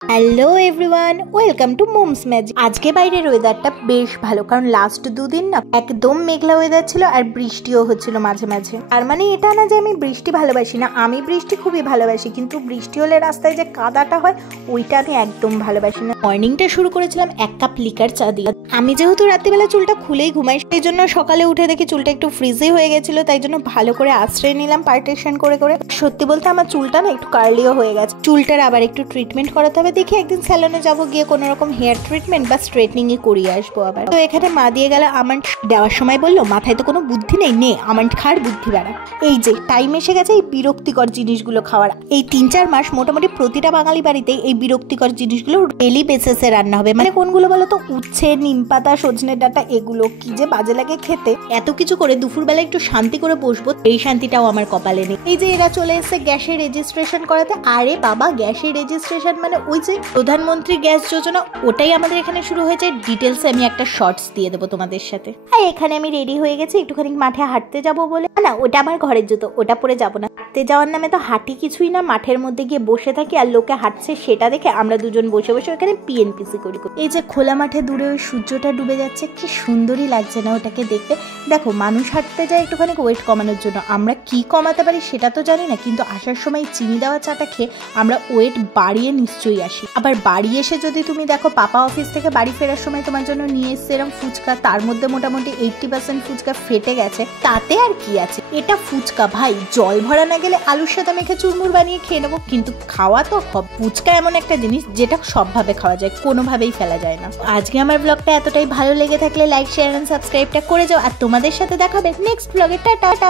Hello everyone, welcome to moms magic. আজকে বাইরের ওয়েদারটা বেশ ভালো, কারণ লাস্ট দুদিন না একদম মেঘলা ওয়েদার ছিল আর বৃষ্টিও হচ্ছিল মাঝে মাঝে। আর মানে এটা না যে আমি বৃষ্টি ভালোবাসি না, আমি বৃষ্টি খুবই ভালোবাসি, কিন্তু বৃষ্টি হলে রাস্তায় যে কাদাটা হয় ওইটা আমি একদম ভালোবাসি না। মর্নিংটা শুরু করেছিলাম 1 কাপ লিকার চা দিয়ে। আমি যেহেতু রাত্রিবেলা চুলটা খুলেই ঘুমাই, সেই জন্য সকালে উঠে দেখি চুলটা একটু ফ্রিজি হয়ে গেছিল, তাই জন্য ভালো করে আশ্রয় নিলাম পার্টিশন করে করে। সত্যি বলতে আমার চুলটা না একটু কার্লিও হয়ে গেছে, চুলটার আবার একটু ট্রিটমেন্ট করাতে হবে। দেখি একদিন স্যালনে যাবো, গিয়ে কোনো রকম হেয়ার ট্রিটমেন্ট বা স্ট্রেটনিং এ করিয়ে আসবো আবার। তো এখানে মা দিয়ে গেল আমন্ড দেওয়ার সময় বললো, মাথায় তো কোনো বুদ্ধি নেই, নে আমন্ড খাওয়ার বুদ্ধি বাড়া। এই যে টাইম এসে গেছে এই বিরক্তিকর জিনিসগুলো খাওয়ার। এই 3-4 মাস মোটামুটি প্রতিটা বাঙালি বাড়িতে এই বিরক্তিকর জিনিসগুলো ডেলি বেসিসে রান্না হবে। মানে কোনগুলো বলো তো? উচ্ছে, নিম পাতা, সজনে ডাঁটা, এগুলো কি যে বাজে লাগে খেতে। এত কিছু করে দুপুরবেলা একটু শান্তি করে বসবো, এই শান্তিটাও আমার কপালে নেই। এই যে এরা চলে এসেছে গ্যাসের রেজিস্ট্রেশন করাতে। আরে বাবা, গ্যাসের রেজিস্ট্রেশন মানে ওই যে প্রধানমন্ত্রী গ্যাস যোজনা, ওটাই আমাদের এখানে শুরু হয়েছে। ডিটেলসে আমি একটা শর্টস দিয়ে দেবো তোমাদের সাথে। আর এখানে আমি রেডি হয়ে গেছি একটুখানি মাঠে হাঁটতে যাবো বলে। না, ওটা আমার ঘরের জুতো, ওটা পরে যাবো না। হাঁটতে যাওয়ার নামে তো হাঁটি কিছুই না, মাঠের মধ্যে গিয়ে বসে থাকি আর লোকে হাঁটছে সেটা দেখে আমরা দুজন বসে বসে ওখানে পিএনপিসি করি। এই যে খোলা মাঠে দূরে ওই সূর্যটা ডুবে যাচ্ছে, কি সুন্দরই লাগছে না ওটাকে দেখতে। দেখো, মানুষ হাঁটতে যায় একটুখানি ওয়েট কমানোর জন্য, আমরা কি কমাতে পারি সেটা তো জানি না, কিন্তু আসার সময় চিনি দেওয়া চাটা খেয়ে আমরা ওয়েট বাড়িয়ে নিশ্চয়ই আসি। আবার বাড়ি এসে যদি তুমি দেখো, পাপা অফিস থেকে বাড়ি ফেরার সময় তোমার জন্য নিয়ে এসছে এরকম ফুচকা, তার মধ্যে মোটামুটি 80% ফুচকা ফেটে গেছে, তাতে আর কি আছে? এটা ফুচকা ভাই, জল ভরা না গেলে আলুর সাথে মেখে চুরমুর বানিয়ে খেয়ে নেবো, কিন্তু খাওয়া তো হবে। ফুচকা এমন একটা জিনিস যেটা সবভাবে খাওয়া যায়, কোনোভাবেই ফেলা যায় না। আজকে আমার ব্লগটা এতটাই ভালো লেগে থাকলে লাইক, শেয়ার এন্ড সাবস্ক্রাইবটা করে যাও, আর তোমাদের সাথে দেখা হবে নেক্সট ব্লগে। টাটা।